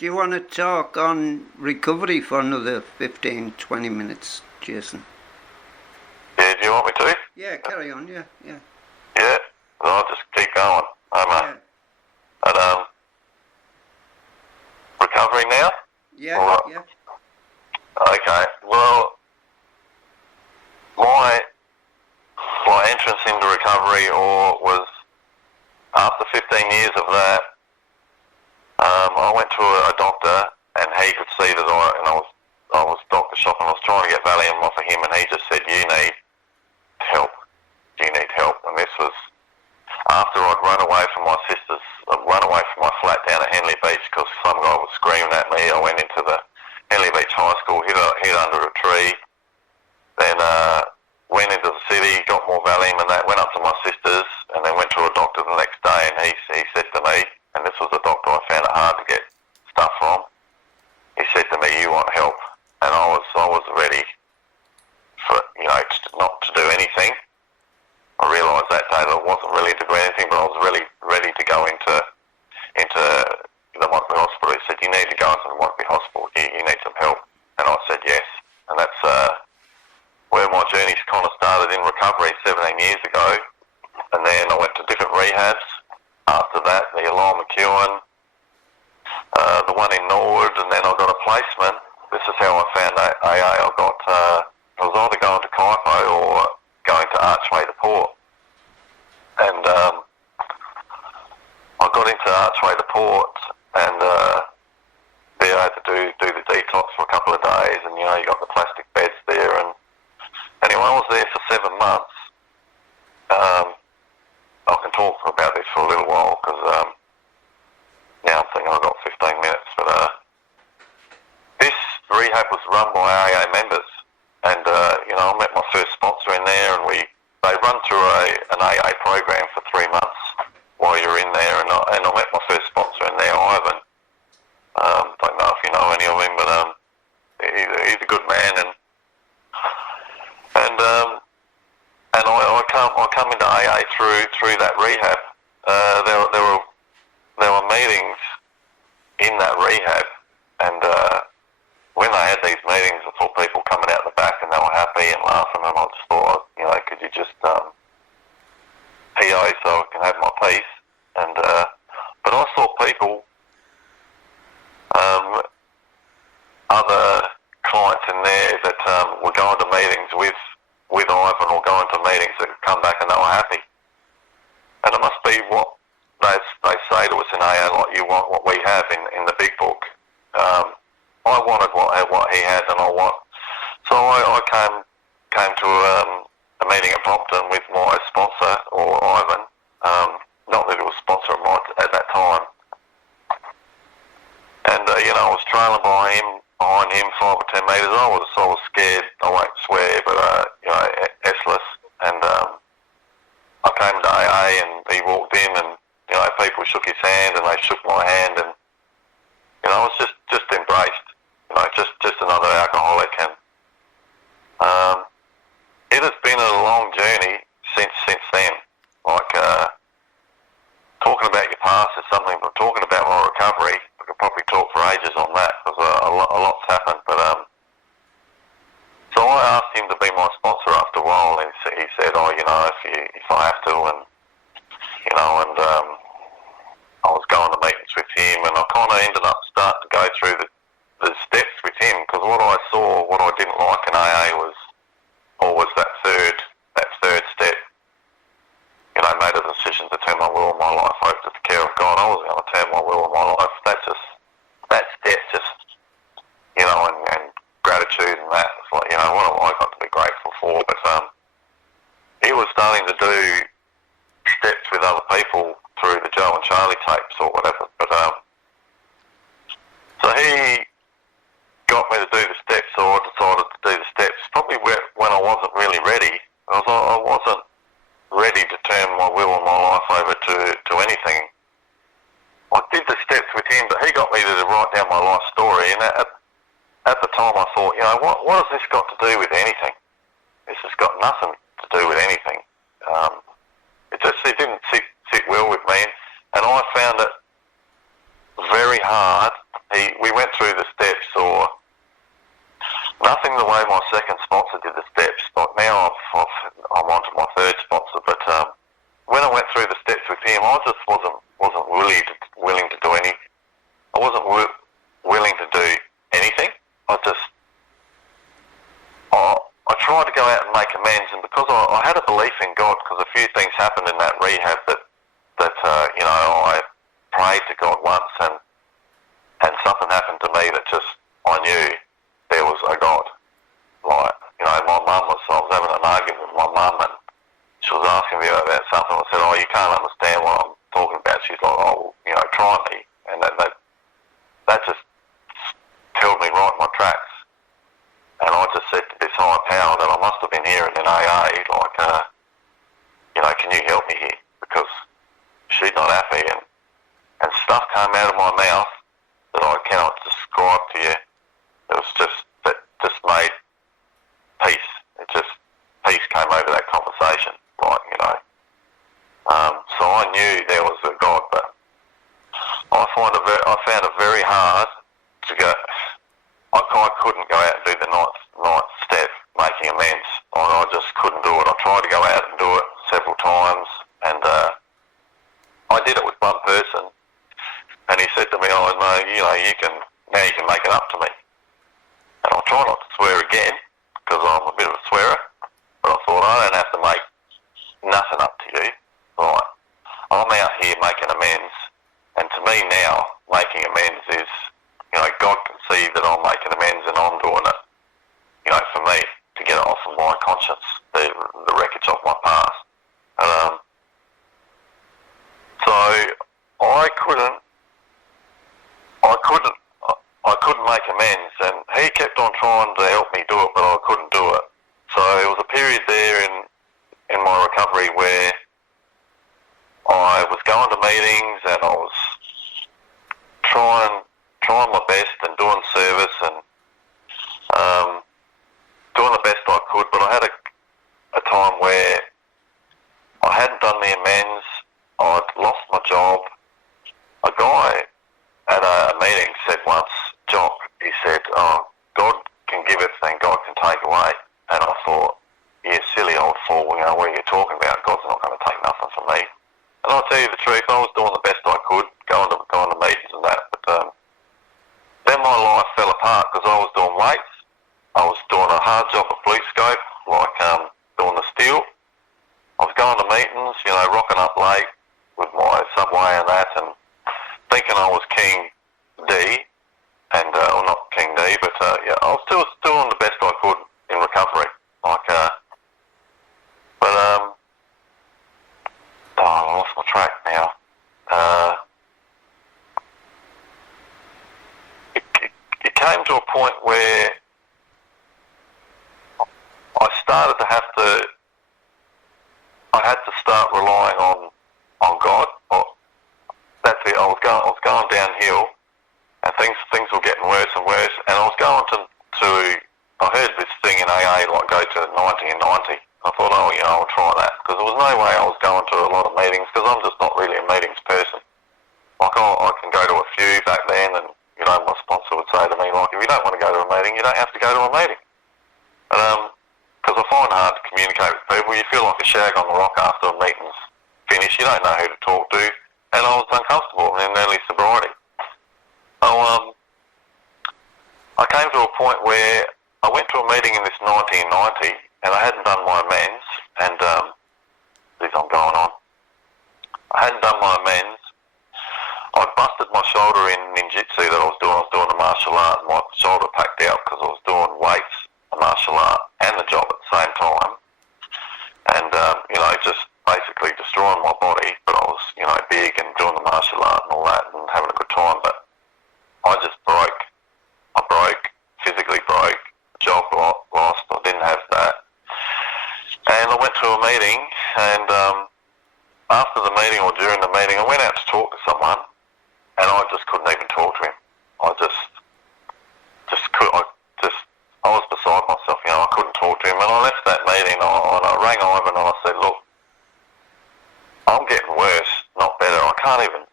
Do you want to talk on recovery for another 15, 20 minutes, Jason? Yeah, do you want me to? Yeah, carry on, yeah. Yeah, well, I'll just keep going. Yeah. At recovery now? Yeah. Okay, well, my entrance into recovery was after 15 years of that. I went to a doctor, and he could see that I was doctor shopping. I was trying to get Valium off of him, and he just said, "You need help. You need help." And this was after I'd run away from my sisters. I'd run away from my flat down at Henley Beach because some guy was screaming at me. I went into the Henley Beach High School, hid under a tree, then went into the city, got more Valium, and that went up to my sisters, and then went to a doctor the next day, and he said to me, and this was a doctor I found it hard to get stuff from. He said to me, "You want help?" And I was ready for not to do anything. I realised that day that I wasn't really to do anything, but I was really ready to go into the Montville Hospital. He said, "You need to go into the Montville Hospital. You need some help." And I said yes, and that's where my journey's kind of started in recovery 17 years ago. And then I went to different rehabs. After that, the Earl McEwen, the one in Norwood, and then I got a placement. This is how I found AA. I was either going to Kaipo or going to Archway to Port. And I got into Archway to Port, and there I had to do the detox for a couple of days, and you got the plastic beds there. And anyway, I was there for 7 months. I can talk about this for a little while because now I'm thinking I've got 15 minutes. But this rehab was run by AA members, and I met my first sponsor in there, and they run through an AA program for 3 months while you're in there, and I met my first sponsor in there, Ivan. Don't know if you know any of him, but he's a good man, and I come into AA through that rehab. There were meetings in that rehab, and when they had these meetings, I saw people coming out the back, and they were happy and laughing, and I just thought, could you just PO so I can have my peace? And but I saw people, other clients in there that were going to meetings with Ivan, or going to meetings that come back and they were happy. And it must be what they say to us in AA, like, you want what we have in the big book. I wanted what he had, and so I came to a meeting at Brompton with my sponsor, or Ivan. Not that he was a sponsor of mine at that time. And I was trailing behind him 5 or 10 metres. I was scared. I won't swear, but S-less. And I came to AA, and he walked in, and people shook his hand, and they shook my hand, and I was just embraced. Just another alcoholic, and it has been a long journey since then. Like talking about your past is something, but talking about my recovery, I could probably talk for ages on that because a lot's happened. But so I asked him to be my sponsor after a while, and he said, "Oh, if I have to," and I was going to meetings with him, and I kind of ended up starting to go through the steps with him, because what I saw, what I didn't like in AA was always that third step. I made a decision to turn my will and my life over to the care of God. I wasn't going to turn my will and my life. That step just, and gratitude and that. It's like, what have I got to be grateful for? But he was starting to do steps with other people through the Joe and Charlie tapes or whatever. But so he got me to do the steps, so I decided to do the steps. Probably when I wasn't really ready. I wasn't ready to turn my will and my life over to anything. I did the steps with him, but he got me to write down my life story, and at the time I thought, what has this got to do with anything? This has got nothing to do with anything. It didn't sit well with me, and I found it very hard. I tried to go out and make amends, and because I had a belief in God, because a few things happened in that rehab that I prayed to God once, and something happened to me that just I knew there was a God. Like, my mum I was having an argument with my mum, and she was asking me about something. I said, you can't understand what I'm talking about. She's like, try me. And that just held me right in my tracks. And I just said to this higher power that I must have been hearing in AA, can you help me here? Because she's not happy, and stuff came out of my mouth that I cannot describe to you. It was that just made peace. Peace came over that conversation, so I knew there was a God, but I found it very hard to go. I couldn't go out and do the ninth step, making amends. I just couldn't do it. I tried to go out and do it several times, and I did it with one person, and he said to me, no, you can make it up to me. And I'll try not to swear again, because I'm a bit of a swearer, but I thought, I don't have to make nothing up to you. Right. I'm out here making amends, and to me now, making amends is, God can see that I'm making amends and I'm doing it, for me, to get it off of my conscience, the wreckage of my past. So I couldn't make amends, and he kept on trying to help me do it, but I couldn't do it. So there was a period there in my recovery where I was going to meetings and I was trying my best and doing service and doing the best I could, but I had a time where I hadn't done the amends. I'd lost my job. A guy at a meeting said once, Jock, he said, God can give everything, God can take away. And I thought, you silly old fool, what are you talking about? God's not going to take nothing from me. And I'll tell you the truth, I was doing the best I could, going to meetings and that, but then my life fell apart because I was doing weights. I was doing a hard job at Fleet Scope, like doing the steel. I was going to meetings, rocking up late with my subway and that, and thinking I was King D, and well, not King D, but I was still doing the best I could in recovery. I lost my track now. It came to a point where I had to start relying on God. That's it. I was going downhill, and things were getting worse and worse. And I was going to I heard this thing in AA, like go to 90 and 90. I thought, I'll try that, because there was no way I was going to a lot of meetings, because I'm just not really a meetings person. Like I can go to a few back then, and my sponsor would say to me, like, if you don't want to go to a meeting, you don't have to go to a meeting. Because I find it hard to communicate with people. You feel like a shag on the rock after a meeting's finished. You don't know who to talk to, and I was uncomfortable in early sobriety. I came to a point where I went to a meeting in this 1990, and I hadn't done my amends, and this I'm going on. I hadn't done my amends. I busted my shoulder in ninjutsu that I was doing a martial art, and my shoulder packed out because I was doing weights, a martial art, and the job at the same time. And, just basically destroying my body, but I was, big and doing the martial art and all that and having a good time, but I just broke. I broke, physically broke, job lost, I didn't have that. And I went to a meeting, and after the meeting or during the meeting, I went out to talk to someone, and I just couldn't even talk to him. I was beside myself, I couldn't talk to him. And I left that meeting, and I rang Ivan, and I said, look, I'm getting worse, not better. I can't even,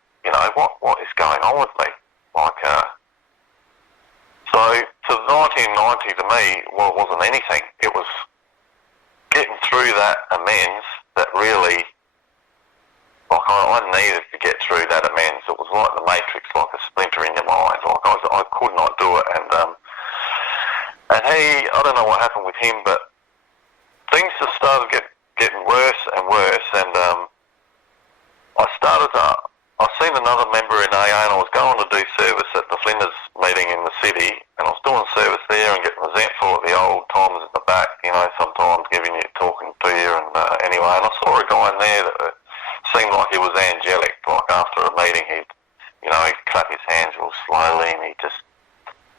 what is going on with me? So to 1990 to me, well, it wasn't anything. It was getting through that amends that really, I needed to get through that amends. It was like the Matrix, like a splinter in your mind. I could not do it, and happened with him, but things just started getting worse and worse, and I seen another member in AA, and I was going to do service at the Flinders meeting in the city, and I was doing service there and getting resentful at the old timers at the back, sometimes talking to you, and anyway, and I saw a guy in there that seemed like he was angelic, like after a meeting he'd clap his hands real slowly, and he just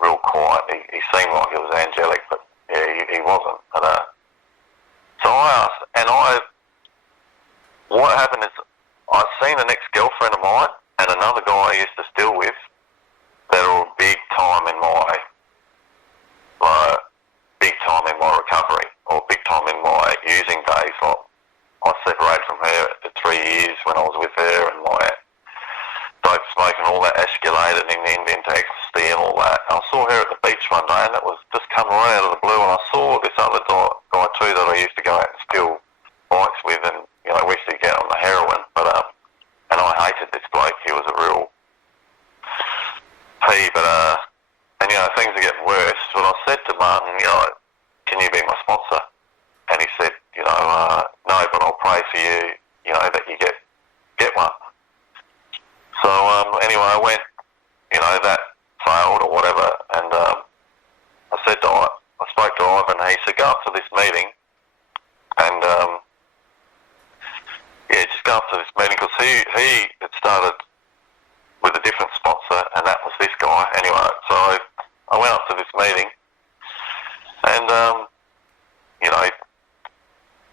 real quiet. He seemed like he was angelic, but yeah, he wasn't. But, so I asked, and what happened is, I'd seen an ex-girlfriend of mine and another guy I used to still with that were big time in my recovery, or big time in my using days. Like, I separated from her at 3 years when I was with her, and my dope smoke and all that escalated in the end into ecstasy and all that. And I saw her at the beach one day, and that was just coming right out of the blue, and I saw this other guy too that I used to go out and steal bikes with, and we used to get on the heroin, but and I hated this bloke. He was a real pea, but and things are getting worse. But I said to Martin, can you be my sponsor? And he said, no, but I'll pray for you, that you get one. So anyway, I went, that failed or whatever, and I spoke to Ivan, and he said, go up to this meeting, and just go up to this meeting, because he had started with a different sponsor, and that was this guy. Anyway, so I went up to this meeting, and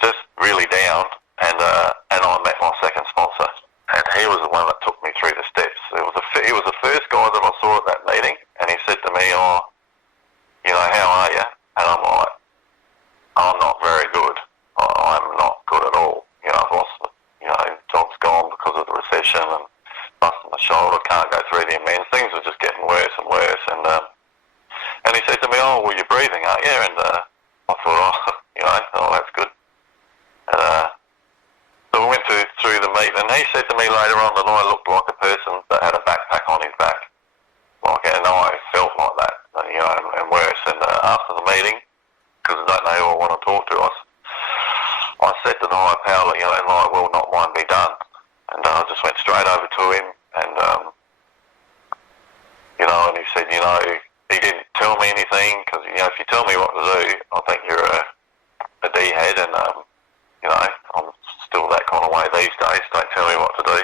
just really down, and I met my second sponsor, and he was the one that took me through the steps. He was the first guy that I saw at that meeting, and he said to me, how are you? And I'm like, I'm not very good. I'm not good at all. I've lost, job's gone because of the recession, and busting my shoulder, can't go through the amends. Things were just getting worse and worse, and he said to me, oh, well, you're breathing, aren't you? And I thought, that's good. And so we went through the meet, and he said to me later on that I looked like a person that had a backpack on his back. And I felt like that, and worse. And after the meeting, because I don't know who I want to talk to, I said to the higher power, like, will not mine be done? And I just went straight over to him, and and he said, he didn't tell me anything, because if you tell me what to do, I think you're a D-head, and I'm still that kind of way these days. Don't tell me what to do.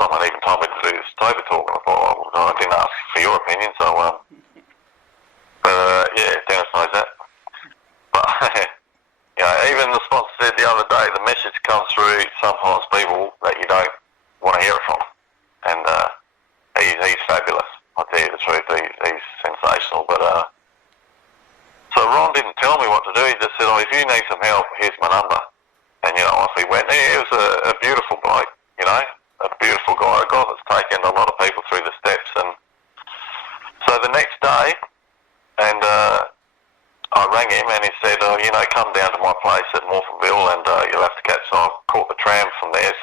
Someone even told me to do this sober talk, and I thought, well, I didn't ask for your opinion, so Dennis knows that. But even the sponsor said the other day, the message comes through sometimes people that you don't want to hear it from, and he's fabulous. I'll tell you the truth, he's sensational. But so Ron didn't tell me what to do. He just said, if you need some help, here's my number. And off he went. He was a beautiful bloke, a beautiful guy, a guy that's taken a lot of people through the steps. And so the next day, and I rang him, and he said, come down to my place at Morphinville, and you'll have to catch. So I caught the tram from there.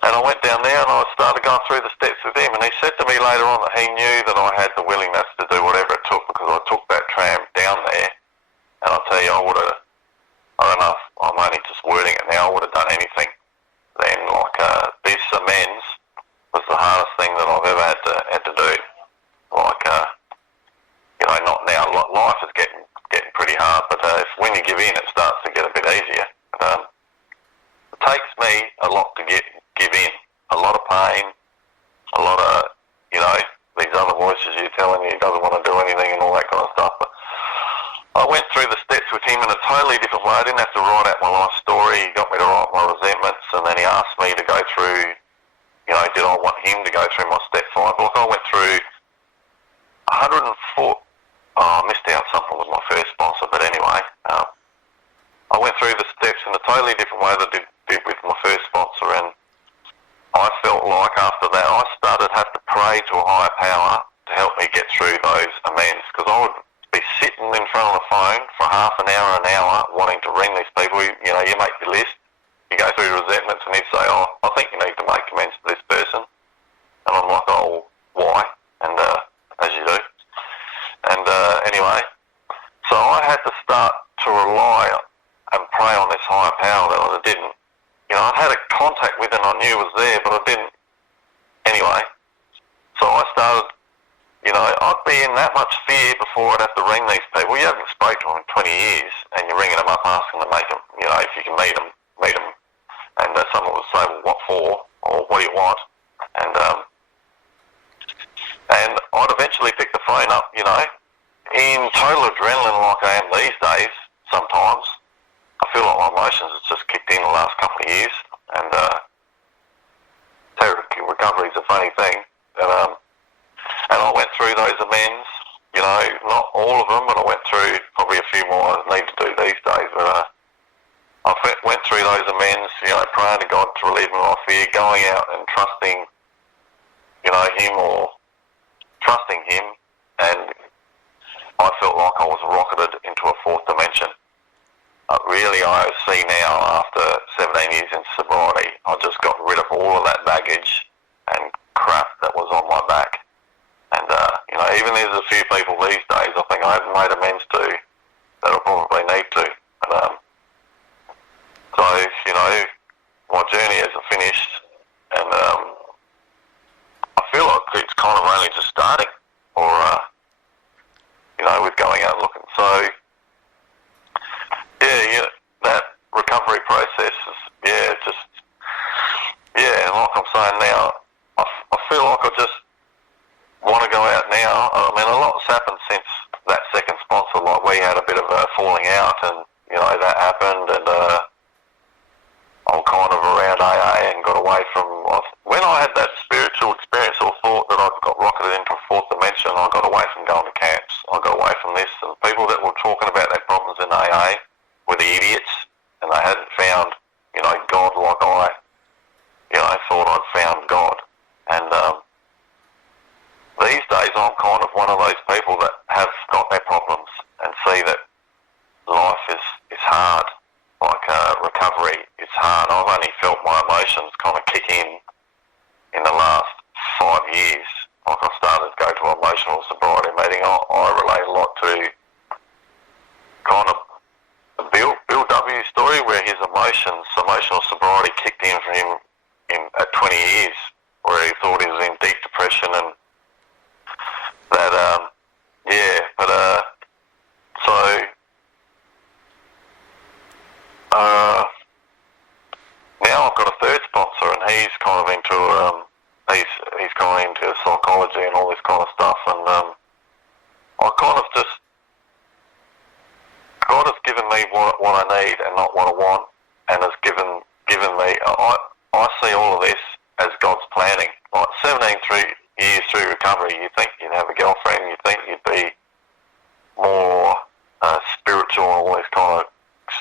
And I went down there, and I started going through the steps with him. And he said to me later on that he knew that I had the willingness to do whatever it took, because I took that tram down there. And I'll tell you, I don't know if I'm only just wording it now, I would have done anything then. Like, this amends was the hardest thing that I've ever had to do. Like, not now. Life is getting pretty hard, but when you give in, it starts to get a bit easier. It takes me a lot to give in. A lot of pain, a lot of, these other voices you're telling you he doesn't want to do anything and all that kind of stuff. But I went through the steps with him in a totally different way. I didn't have to write out my life story. He got me to write my resentments, and then he asked me to go through, did I want him to go through my step 5? Look, I went through 104. I missed out something with my first sponsor, but anyway, I went through the steps in a totally different way than I did with my first sponsor, and I felt like after that I started to have to pray to a higher power to help me get through those amends, because I would be sitting in front of the phone for half an hour wanting to ring these people. You make your list, you go through resentments, and he'd say, I think you need to make amends to this person. And I'm like, why? And as you do. And anyway, so had to start to rely and pray on this higher power that I didn't. You know, I'd had a contact with it, I knew it was there, but I didn't. Anyway, so I started, you know, I'd be in that much fear before I'd have to ring these people. You haven't spoken to them in 20 years, and you're ringing them up asking them to make them, you know, if you can meet them. And someone would say, well, what for? Or what do you want? And I'd eventually pick the phone up, you know, in total adrenaline like I am these days sometimes. I feel like my emotions have just kicked in the last couple of years, and recovery is a funny thing. And I went through those amends, you know, not all of them, but I went through probably a few more I need to do these days. But I went through those amends, you know, praying to God to relieve me of my fear, going out and trusting, you know, Him or trusting Him, and I felt like I was rocketed into a fourth dimension. Really, I see now, after 17 years in sobriety, I just got rid of all of that baggage and crap that was on my back. And, you know, even there's a few people these days I think I haven't made amends to that I probably need to. And, so, you know, my journey isn't finished, and I feel like it's kind of only just starting, or, you know, with going out and looking. So, yeah, that recovery process is, and like I'm saying now, I feel like I just want to go out now. I mean, a lot's happened since that second sponsor. Like, we had a bit of a falling out, and, you know, that happened, and I'm kind of around AA and got away from... When I had that spiritual experience or thought that I got rocketed into a fourth dimension, I got away from going to camps. I got away from this, and people that were talking about their problems in AA were the idiots, and they hadn't found, you know, God like I, you know, thought I'd found God. And these days I'm kind of one of those people that have got their problems and see that life is hard. Like recovery is hard. I've only felt my emotions kind of kick in the last 5 years. Like, I started to go to an emotional sobriety meeting. I relate a lot to kind of Bill W. story, where his emotional sobriety kicked in for him at 20 years, where he thought he was in deep depression, and that, so, now I've got a third sponsor, and he's kind of into, he's kind of into psychology and all this kind of stuff, and I kind of just, God has given me what I need and not what I want, and has given me, I see all of this as God's planning. Like, 17 years through recovery, you think you'd have a girlfriend, you think you'd be more spiritual and all this kind of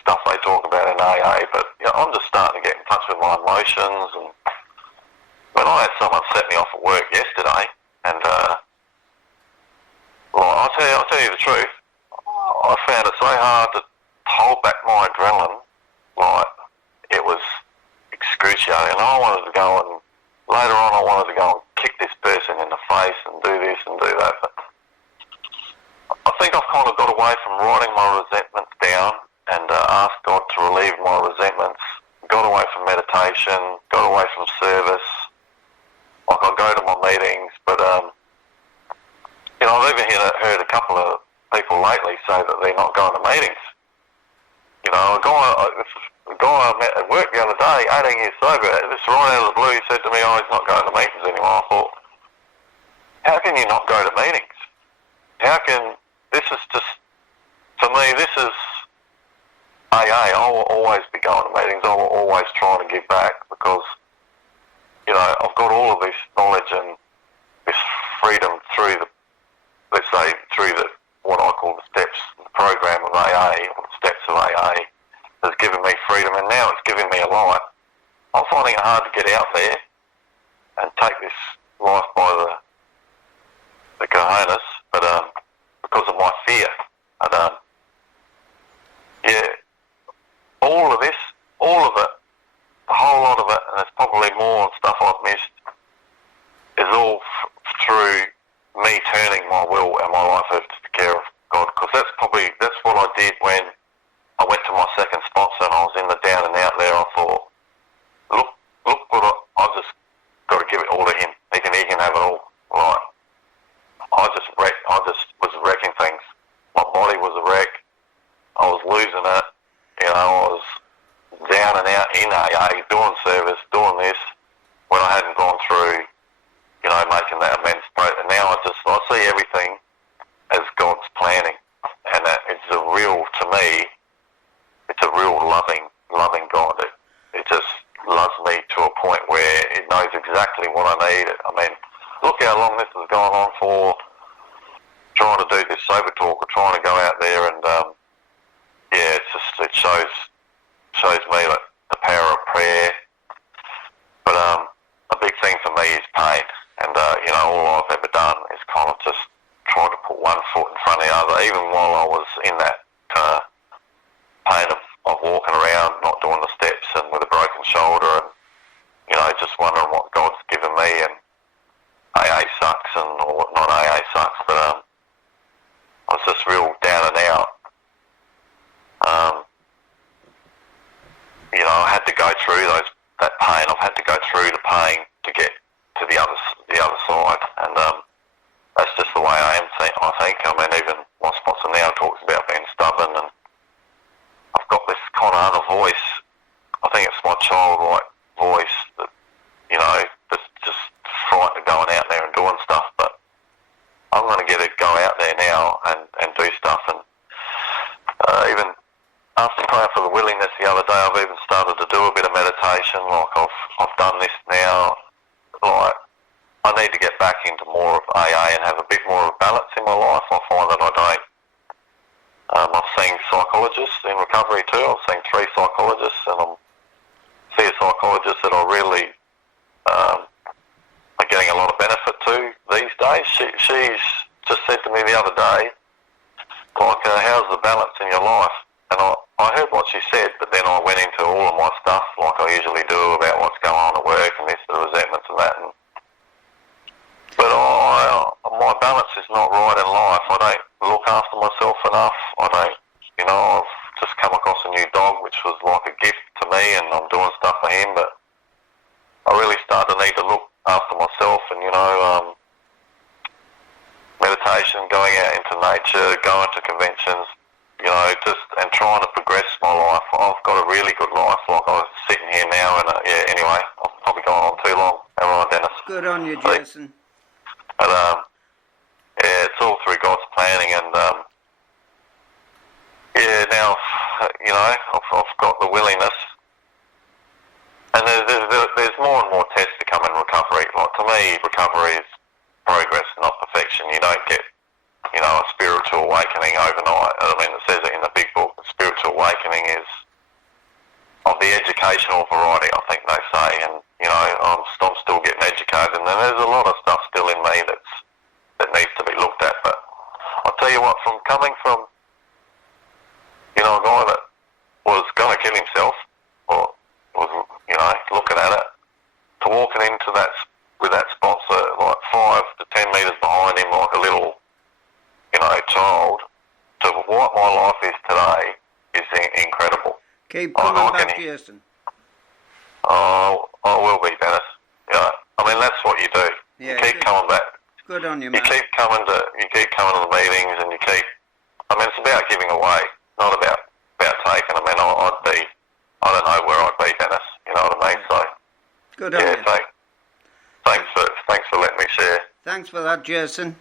stuff they talk about in AA, but, you know, I'm just starting to get in touch with my emotions. And when I had someone set me off at work yesterday, and well, I'll tell you the truth, I found it so hard to hold back my adrenaline. Like, it was excruciating. I wanted to go, and later on I wanted to go and kick this person in the face and do this and do that, but I think I've kind of got away from writing my resentments down and asked God to relieve my resentments. Got away from meditation, got away from service. Like, I go to my meetings, but you know, I've even heard a couple of people lately say that they're not going to meetings. You know, a guy I met at work the other day, 18 years sober, this right out of the blue, he said to me, he's not going to meetings anymore. I thought, how can you not go to meetings? How can, this is just, to me, this is AA. I will always be going to meetings. I will always try to give back, because, you know, I've got all of this knowledge and this freedom through the, let's say, through the, what I call the steps, the program of AA, or the steps of AA, has given me freedom, and now it's giving me a light. I'm finding it hard to get out there and take this life by the cojones, but because of my fear. And yeah, all of this, all of it, a whole lot of it, and there's probably more stuff I've missed, is all through me turning my will and my life over to the care of God, because that's what what I did when I went to my second sponsor and I was in the down and out there. I thought, look what I just got to give it all to him. He can have it all. Right. I just was wrecking things. My body was a wreck. I was losing it. You know, I was down and out in AA, doing service, doing this, when I hadn't gone through, you know, making that amends. And now I see everything as God's planning. And that it's to me, it's a real loving God. It just loves me to a point where it knows exactly what I need. I mean, look how long this has gone on for, trying to do this sober talk or trying to go out there and, it shows me like the power of prayer. But a big thing for me is pain. And, you know, all I've ever done is kind of just try to put one foot in front of the other, even while I was in that pain of walking around, not doing the steps and with a broken shoulder and, you know, just wondering what God's given me. And AA sucks or not AA sucks, but I was just real down and out. You know, I had to go through that pain. I've had to go through the pain to get to the other side, and that's just the way I am. I think. I mean, even my sponsor now talks about being stubborn, and I've got this kind of other voice. I think it's my childlike voice that, you know, that's just frightened of going out there and doing stuff. But I'm going to get it, go out there now and do stuff. And even after praying for the willingness the other day, I've even started to do a bit of meditation. Like I've done this now. Like I need to get back into more of AA and have a bit more of balance in my life. I find that I don't. I've seen psychologists in recovery too. I've seen 3 psychologists, and I see a psychologist that I really are getting a lot of benefit to these days. She's just said to me the other day, like, how's the balance in your life? And I heard what she said, but then I went into all of my stuff like I usually do about what's going on at work and this, the resentments and that. But my balance is not right in life. I don't look after myself enough. I don't, you know, I've just come across a new dog, which was like a gift to me, and I'm doing stuff for him, but I really start to need to look after myself and, you know, meditation, going out into nature, going to conventions, you know, just and trying to progress my life. I've got a really good life. Like I was sitting here now, and anyway, I've probably gone on too long. Am I, Dennis? Good on you, Jason. But it's all through God's planning, and now, you know, I've got the willingness, and there's more and more tests to come in recovery. Like to me, recovery is progress, not perfection. You don't get, you know, a spiritual awakening overnight. I mean, it says it in the big book. The spiritual awakening is of the educational variety, I think they say. And, you know, I'm still getting educated. And there's a lot of stuff still in me that needs to be looked at. But I'll tell you what, from coming from, you know, a guy that was going to kill himself, or was, you know, looking at it, to walking into that with that sponsor, like 5 to 10 metres behind him, like a little, you know, child, to what my life is today is incredible. Keep coming back, Jason. Oh, I will be, Dennis. Yeah, I mean that's what you do. Yeah, you keep coming back. Good on you, man. You keep coming to the meetings, and you keep. I mean, it's about giving away, not about taking. I mean, I don't know where I'd be, Dennis. You know what I mean? So. Good on you. Thanks for letting me share. Thanks for that, Jason.